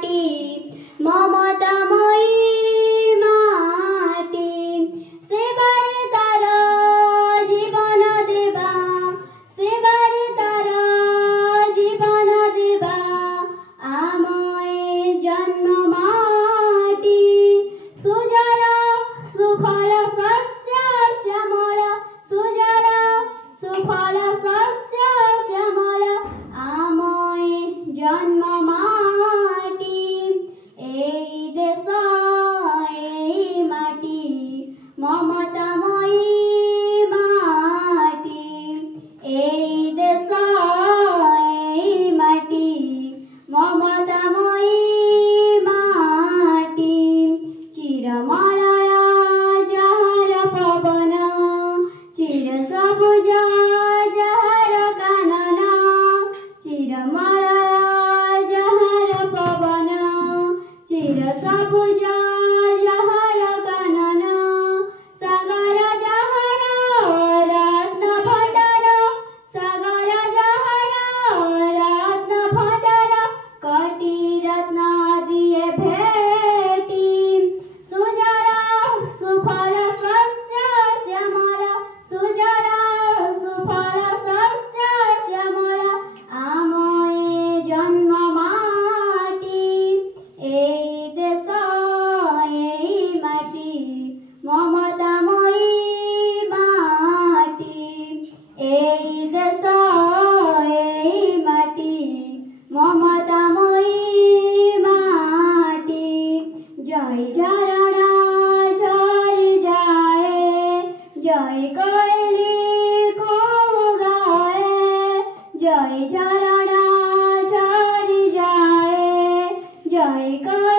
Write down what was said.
মাটি মমতাময়ী মাটি সেবারে তার জীবন দেবা সেবারে তার জীবন দেবা আমায় জন্ম মাটি সুজল সুফল শস্য শ্যামল সুজল সুফল শস্য শ্যামল আমায় জন্ম মাটি এই দেশ এই মাটি মমতাময়ী মাটি এই দেশ এই মাটি মমতাময়ী মাটি চিরমলয় যাহার পবন চির সবুজ যাহার কানন চিরমলয় যাহার পবন চির সবুজ যাহার কানন সাগর যাহার রত্ন ভণ্ডার সাগর যাহার রত্ন ভণ্ডার কোটি রত্ন দিয়ে ভেটি সুজল সুফল শস্য শ্যামল সুজল সুফল শস্য শ্যামল আমায় জন্ম মাটি এই দেশ এই মাটি মমতাময়ী মাটি এই দেশ এই মাটি মমতাময়ী মাটি জয় ঝরনা ঝরি যায় জয় কোয়লি কুহু গায় জয় ঝরনা ঝরি যায় জয় কোয়লি